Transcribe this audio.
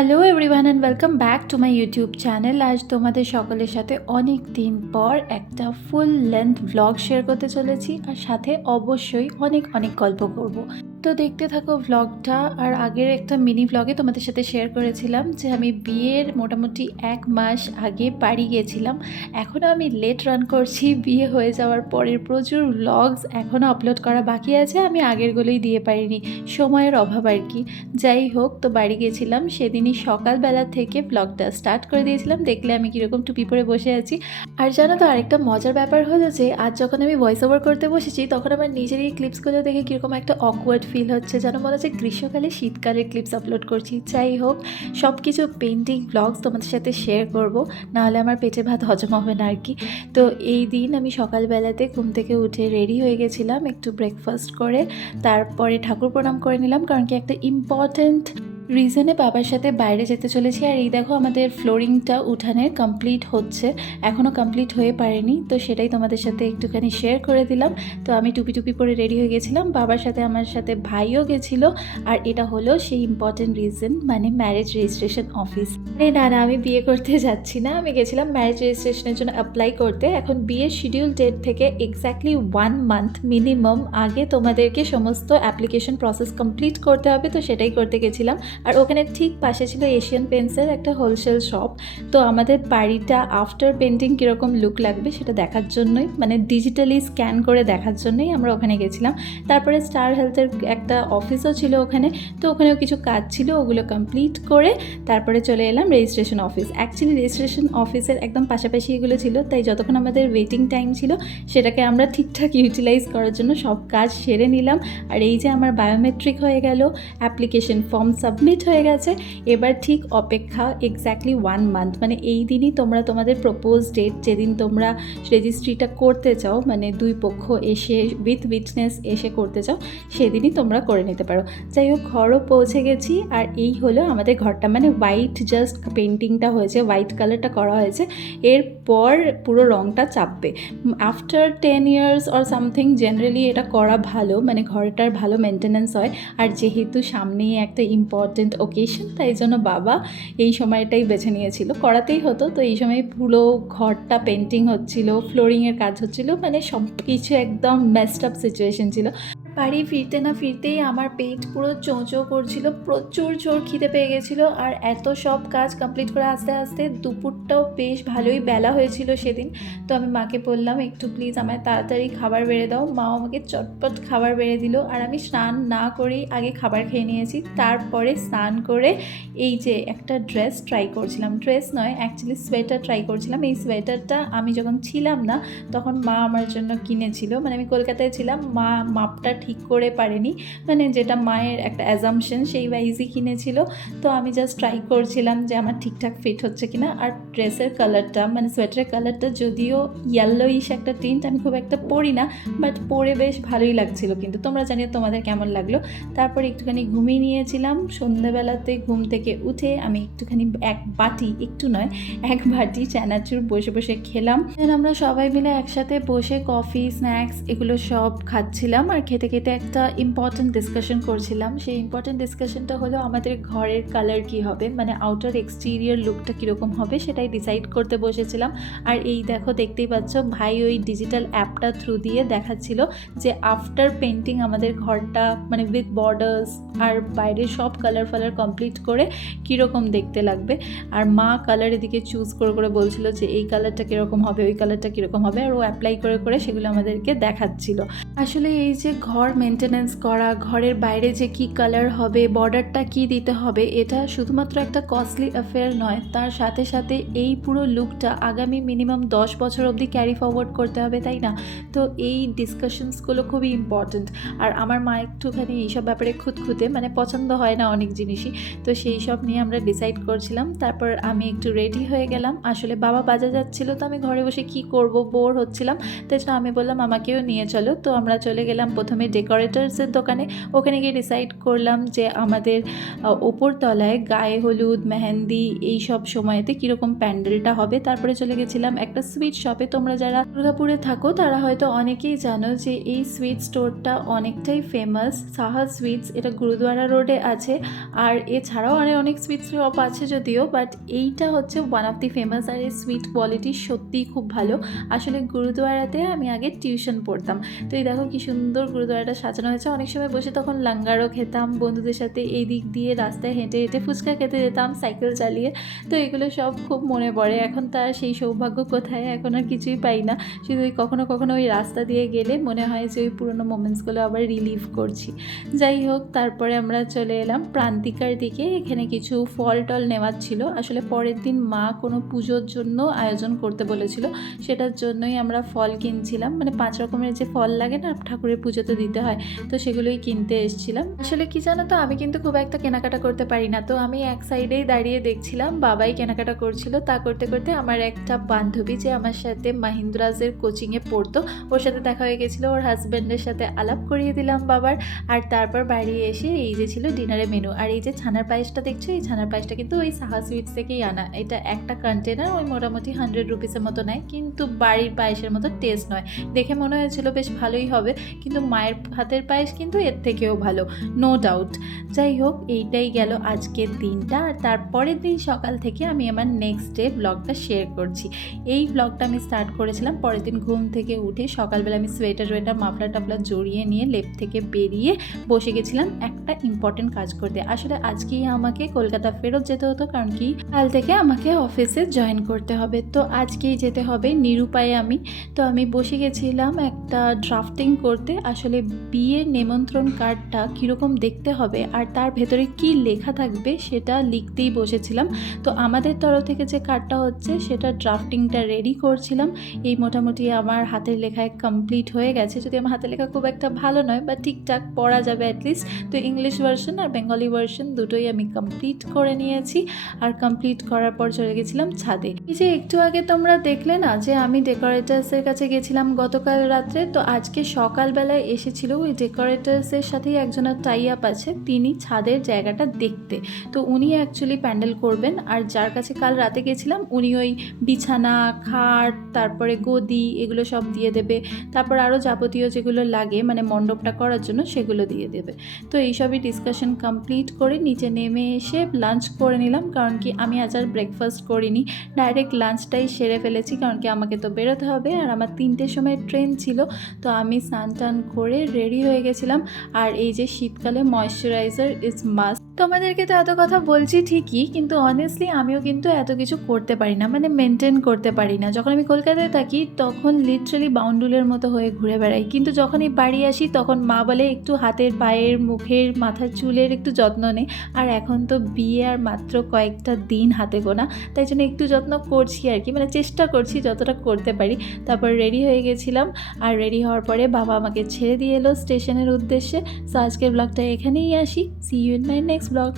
Hello everyone and welcome back to my YouTube channel. আজ তোমাদের সকলের সাথে অনেক দিন পর একটা ফুল লেন্থ ভ্লগ শেয়ার করতে চলেছি, আর সাথে অবশ্যই অনেক অনেক গল্প করব। তো দেখতে থাকো ভ্লগটা। আর আগের একটা মিনি ভ্লগে তোমাদের সাথে শেয়ার করেছিলাম যে আমি বিয়ের মোটামুটি 1 মাস আগে বাড়ি গিয়েছিলাম। এখনও আমি লেট রান করছি, বিয়ে হয়ে যাওয়ার পরের প্রচুর ভ্লগস এখনও আপলোড করা বাকি আছে, আমি আগেরগুলোই দিয়ে পারিনি, সময়ের অভাব আর কি। যাই হোক, তো বাড়ি গেছিলাম সেদিনই সকালবেলা থেকে ব্লগটা স্টার্ট করে দিয়েছিলাম। দেখলে আমি কীরকম টুপি পরে বসে আছি। আর জানো তো আরেকটা মজার ব্যাপার হলো যে আজ যখন আমি ভয়েস ওভার করতে বসেছি তখন আমার নিজেরই ক্লিপসগুলো দেখে কীরকম একটা অকওয়ার্ড ফিল হচ্ছে, যেন মনে হচ্ছে গ্রীষ্মকালে শীতকালের ক্লিপস আপলোড করছি। যাই হোক, সব কিছু পেন্টিং ব্লগস তোমাদের সাথে শেয়ার করব, নাহলে আমার পেটে ভাত হজম হবে না আর কি। তো এই দিন আমি সকালবেলাতে ঘুম থেকে উঠে রেডি হয়ে গেছিলাম, একটু ব্রেকফাস্ট করে তারপরে ঠাকুর প্রণাম করে নিলাম, কারণ কি একটা ইম্পর্ট্যান্ট রিজনে বাবার সাথে বাইরে যেতে চলেছি। আর এই দেখো আমাদের ফ্লোরিংটা উঠানের কমপ্লিট হচ্ছে, এখনও কমপ্লিট হয়ে পারেনি, তো সেটাই তোমাদের সাথে একটুখানি শেয়ার করে দিলাম। তো আমি টুপি পরে রেডি হয়ে গেছিলাম, বাবার সাথে আমার সাথে ভাইও গেছিল। আর এটা হলো সেই ইম্পর্টেন্ট রিজন, মানে ম্যারেজ রেজিস্ট্রেশন অফিস। না না, আমি বিয়ে করতে যাচ্ছি না, আমি গেছিলাম ম্যারেজ রেজিস্ট্রেশনের জন্য অ্যাপ্লাই করতে। এখন বিয়ের শিডিউল ডেট থেকে এক্স্যাক্টলি 1 মান্থ মিনিমাম আগে তোমাদেরকে সমস্ত অ্যাপ্লিকেশন প্রসেস কমপ্লিট করতে হবে, তো সেটাই করতে গেছিলাম। আর ওখানে ঠিক পাশে ছিল এশিয়ান পেন্টসের একটা হোলসেল শপ। তো আমাদের বাড়িটা আফটার পেন্টিং কীরকম লুক লাগবে সেটা দেখার জন্যই, মানে ডিজিটালি স্ক্যান করে দেখার জন্যই আমরা ওখানে গেছিলাম। তারপরে স্টার হেলথের একটা অফিসও ছিল ওখানে, তো ওখানেও কিছু কাজ ছিল, ওগুলো কমপ্লিট করে তারপরে চলে এলাম রেজিস্ট্রেশন অফিস। অ্যাকচুয়ালি রেজিস্ট্রেশন অফিসের একদম পাশাপাশি এগুলো ছিল, তাই যতক্ষণ আমাদের ওয়েটিং টাইম ছিল সেটাকে আমরা ঠিকঠাক ইউটিলাইজ করার জন্য সব কাজ সেরে নিলাম। আর এই যে আমার বায়োমেট্রিক হয়ে গেল, অ্যাপ্লিকেশন ফর্ম সাবমিট হয়ে গেছে, এবার ঠিক অপেক্ষা এক্স্যাক্টলি 1 মান্থ, মানে এই দিনই তোমরা তোমাদের প্রপোজ ডেট, যেদিন তোমরা রেজিস্ট্রিটা করতে চাও, মানে দুই পক্ষ এসে উইথ উইটনেস এসে করতে চাও, সেদিনই তোমরা করে নিতে পারো। যাই হোক, ঘরও পৌঁছে গেছি। আর এই হলো আমাদের ঘরটা, মানে হোয়াইট জাস্ট পেন্টিংটা হয়েছে, হোয়াইট কালারটা করা হয়েছে, এরপর পুরো রঙটা চাপবে। After 10 years or something generally এটা করা ভালো, মানে ঘরটার ভালো মেনটেন্যান্স হয়। আর যেহেতু সামনেই একটা ইম্পর্টেন্ট ওকেশন, তাই জন্য বাবা এই সময়টাই বেছে নিয়েছিল, করাতেই হতো। তো এই সময় পুরো ঘরটা পেন্টিং হচ্ছিল, ফ্লোরিংয়ের কাজ হচ্ছিল, মানে সব কিছু একদম মেসড আপ সিচুয়েশন ছিল। বাড়ি ফিরতে না ফিরতেই আমার পেট পুরো চোঁচো করছিল, প্রচুর জোর খিদে পেয়ে গেছিলো। আর এত সব কাজ কমপ্লিট করে আস্তে আস্তে দুপুরটাও বেশ ভালোই বেলা হয়েছিল সেদিন। তো আমি মাকে বললাম একটু প্লিজ আমায় তাড়াতাড়ি খাবার বেড়ে দাও। মাও আমাকে চটপট খাবার বেড়ে দিল। আর আমি স্নান না করেই আগে খাবার খেয়ে নিয়েছি, তারপরে স্নান করে এই যে একটা ড্রেস ট্রাই করছিলাম, ড্রেস নয় অ্যাকচুয়ালি সোয়েটার ট্রাই করছিলাম। এই সোয়েটারটা আমি যখন ছিলাম না তখন মা আমার জন্য কিনেছিল, মানে আমি কলকাতায় ছিলাম, মা মাপটা ঠিক করে পারেনি, মানে যেটা মায়ের একটা অ্যাজাম্পশন সেই ওয়াইজই কিনেছিল। তো আমি জাস্ট ট্রাই করছিলাম যে আমার ঠিকঠাক ফিট হচ্ছে কিনা। আর ড্রেসের কালারটা, মানে সোয়েটারের কালারটা যদিও ইয়েলোইশ একটা টিন্ট, আমি খুব একটা পরি না, বাট পরে বেশ ভালোই লাগছিল। কিন্তু তোমরা জানিও তোমাদের কেমন লাগলো। তারপর একটুখানি ঘুমিয়ে নিয়েছিলাম। সন্ধ্যাবেলাতে ঘুম থেকে উঠে আমি একটুখানি এক বাটি চানাচুর বসে বসে খেলাম। আমরা সবাই মিলে একসাথে বসে কফি স্ন্যাক্স এগুলো সব খাচ্ছিলাম, আর খেতে খেতে একটা ইম্পর্টেন্ট ডিসকাশন করছিলাম। সেই ইম্পর্টেন্ট ডিসকাশনটা হলো আমাদের ঘরের কালার কি হবে, মানে আউটার এক্সটেরিয়র লুকটা কীরকম হবে সেটাই ডিসাইড করতে বসেছিলাম। আর এই দেখো, দেখতেই পাচ্ছ ভাই ওই ডিজিটাল অ্যাপটা থ্রু দিয়ে দেখাচ্ছিল যে আফটার পেন্টিং আমাদের ঘরটা, মানে উইথ বর্ডার্স আর বাইরের সব কালার ফালার কমপ্লিট করে কীরকম দেখতে লাগবে। আর মা কালারের দিকে চুজ করে করে বলছিল যে এই কালারটা কীরকম হবে, ওই কালারটা কীরকম হবে, আর ও অ্যাপ্লাই করে করে সেগুলো আমাদেরকে দেখাচ্ছিল। আসলে এই যে ঘর মেনটেন্যান্স করা, ঘরের বাইরে যে কি কালার হবে, বর্ডারটা কি দিতে হবে, এটা শুধুমাত্র একটা কস্টলি অ্যাফেয়ার নয়, তার সাথে সাথে এই পুরো লুকটা আগামী মিনিমাম 10 বছর অবধি ক্যারি ফরওয়ার্ড করতে হবে, তাই না? তো এই ডিসকাশনসগুলো খুবই ইম্পর্ট্যান্ট। আর আমার মা একটুখানি এইসব ব্যাপারে খুঁতখুঁতে, মানে পছন্দ হয় না অনেক জিনিসই, তো সেই সব নিয়ে আমরা ডিসাইড করছিলাম। তারপর আমি একটু রেডি হয়ে গেলাম। আসলে বাবা বাজার যাচ্ছিলো, তো আমি ঘরে বসে কি করব, বোর হচ্ছিলাম, তাই জন্য আমি বললাম আমাকেও নিয়ে চলো। তো আমরা আমরা চলে গেলাম প্রথমে ডেকোরেটার্সের দোকানে। ওখানে গিয়ে ডিসাইড করলাম যে আমাদের ওপর তলায় গায়ে হলুদ, মেহেন্দি এই সব সময়তে কীরকম প্যান্ডেলটা হবে। তারপরে চলে গেছিলাম একটা সুইট শপে। তোমরা যারা দুর্গাপুরে থাকো তারা হয়তো অনেকেই জানো যে এই সুইট স্টোরটা অনেকটাই ফেমাস, সাহা সুইটস। এটা গুরুদুয়ারা রোডে আছে। আর এছাড়াও অনেক সুইট শপ আছে যদিও, বাট এইটা হচ্ছে ওয়ান অফ দি ফেমাস। আর এই সুইট কোয়ালিটি সত্যিই খুব ভালো। আসলে গুরুদুয়ারাতে আমি আগে টিউশন পড়তাম, তো এই দেখো কি সুন্দর গুরুদুয়ারাটা সাজানো হয়েছে। অনেক সময় বসে তখন লাঙ্গারও খেতাম বন্ধুদের সাথে, এই দিক দিয়ে রাস্তায় হেঁটে হেঁটে ফুচকা খেতে যেতাম সাইকেল চালিয়ে। তো এগুলো সব খুব মনে পড়ে। এখন তার সেই সৌভাগ্য কোথায়, এখন আর কিছুই পাই না। শুধু ওই কখনো কখনো ওই রাস্তা দিয়ে গেলে মনে হয় যে ওই পুরোনো মোমেন্টসগুলো আবার রিলিভ করছি। যাই হোক, তারপরে আমরা চলে এলাম প্রান্তিকার দিকে। এখানে কিছু ফল টল নেওয়ার ছিল। আসলে পরের দিন মা কোনো পুজোর জন্য আয়োজন করতে বলেছিল, সেটার জন্যই আমরা ফল কিনছিলাম। মানে 5 রকমের যে ফল লাগে না ঠাকুরের পুজোতে দিতে হয়, তো সেগুলোই কিনতে এসেছিলাম। আসলে কি জানো তো, আমি কিন্তু খুব একটা কেনাকাটা করতে পারি না। তো আমি এক সাইডেই দাঁড়িয়ে দেখছিলাম, বাবাই কেনাকাটা করছিল। তা করতে করতে আমার একটা বান্ধবী যে আমার সাথে মাহিন্দ্রাজের কোচিংয়ে পড়তো, ওর সাথে দেখা হয়ে গেছিলো। ওর হাজব্যান্ডের সাথে আলাপ করিয়ে দিলাম বাবার। আর তারপর বাড়ি এসে এই যে ছিল ডিনারের মেনু। আর এই যে ছানার পায়েসটা দেখছো, এই ছানার পায়েসটা কিন্তু ওই সাহা সুইটস থেকেই আনা। এটা একটা কন্টেনার ওই মোটামুটি 100 রুপিসের মতো নেয়, কিন্তু বাড়ির পায়েসের মতো টেস্ট নয়। দেখে মনে হয়েছিল বেশ ভালোই হবে, কিন্তু মায়ের হাতের পায়েস কিন্তু এর থেকেও ভালো, নো ডাউট। যাই হোক, এইটাই গেল আজকের দিনটা। আর তারপরের দিন সকাল থেকে আমি আমার নেক্সট ডে ব্লগটা শেয়ার করছি। এই ব্লগটা আমি স্টার্ট করেছিলাম পরের দিন ঘুম থেকে উঠে। সকালবেলা আমি সোয়েটার মাফলার টাফলার জড়িয়ে নিয়ে লেপ থেকে বেরিয়ে বসে গেছিলাম একটা ইম্পর্টেন্ট কাজ করতে। আসলে আজকেই আমাকে কলকাতা ফেরত যেতে হতো, কারণ কি কাল থেকে আমাকে অফিসে জয়েন করতে হবে। তো আজকেই যেতে হবে নিরুপায়ে আমি। তো আমি বসে গেছিলাম একটা ড্রাফটিং করতে। আসলে বিয়ের নিমন্ত্রণ কার্ডটা কীরকম দেখতে হবে আর তার ভেতরে কি লেখা থাকবে সেটা লিখতেই বসেছিলাম। তো আমাদের তরফ থেকে যে কার্ডটা হচ্ছে সেটা ড্রাফটিংটা রেডি করছিলাম। এই মোটামুটি আমার হাতের লেখায় কমপ্লিট হয়ে গেছে, যদি আমার হাতের লেখা খুব একটা ভালো নয় বা ঠিকঠাক পড়া যাবে অ্যাটলিস্ট। তো ইংলিশ ভার্সন আর বেঙ্গলি ভার্সন দুটোই আমি কমপ্লিট করে নিয়েছি। আর কমপ্লিট করার পর চলে গেছিলাম ছাদে। এই যে একটু আগে তোমরা দেখলে না যে আমি ডেকোরেটার্সের কাছে গেছিলাম গতকাল রাত্রে, তো আজকে সকালবেলায় এসেছিল ওই ডেকোরেটার্সের সাথেই একজনের টাই আপ আছে, তিনি ছাদের জায়গাটা দেখতে। তো উনি অ্যাকচুয়ালি প্যান্ডেল করবেন। আর যার কাছে কাল রাতে গেছিলাম উনি ওই বিছানা, খাট, তারপরে গদি এগুলো সব দিয়ে দেবে। তারপর আরও যাবতীয় যেগুলো লাগে মানে মণ্ডপটা করার জন্য সেগুলো দিয়ে দেবে। তো এইসবই ডিসকাশন কমপ্লিট করে নিচে নেমে এসে লাঞ্চ করে নিলাম। কারণ কি আমি আজ আর ব্রেকফাস্ট করিনি, ডাইরেক্ট লাঞ্চটাই সেরে ফেলেছি। কারণ কি আমাকে তো বেরোতে হবে আর আমার 3টের সময় ট্রেন ছিল। তো আমি স্নান টান করে রেডি হয়ে গেছিলাম। আর এই যে শীতকালে ময়শ্চারাইজার ইজ মাস্ট। তোমাদেরকে তো এত কথা বলছি ঠিকই, কিন্তু অনেস্টলি আমিও কিন্তু এত কিছু করতে পারি না, মানে মেনটেন করতে পারি না। যখন আমি কলকাতায় থাকি তখন লিটারালি বাউন্ডুলের মতো হয়ে ঘুরে বেড়াই, কিন্তু যখন এই বাড়ি আসি তখন মা বলে একটু হাতের, পায়ের, মুখের, মাথার চুলের একটু যত্ন নে। আর এখন তো বিয়ে আর মাত্র কয়েকটা দিন হাতে গোনা, তাই জন্য একটু যত্ন করছি আর কি, মানে চেষ্টা করছি যতটা করতে পারি। তারপর রেডি হয়ে গেছিলাম। আর রেডি হওয়ার পরে বাবা আমাকে ছেড়ে দিয়ে এলো স্টেশনের উদ্দেশ্যে। সো আজকের ব্লগটা এখানেই আসি। See you in my next blog.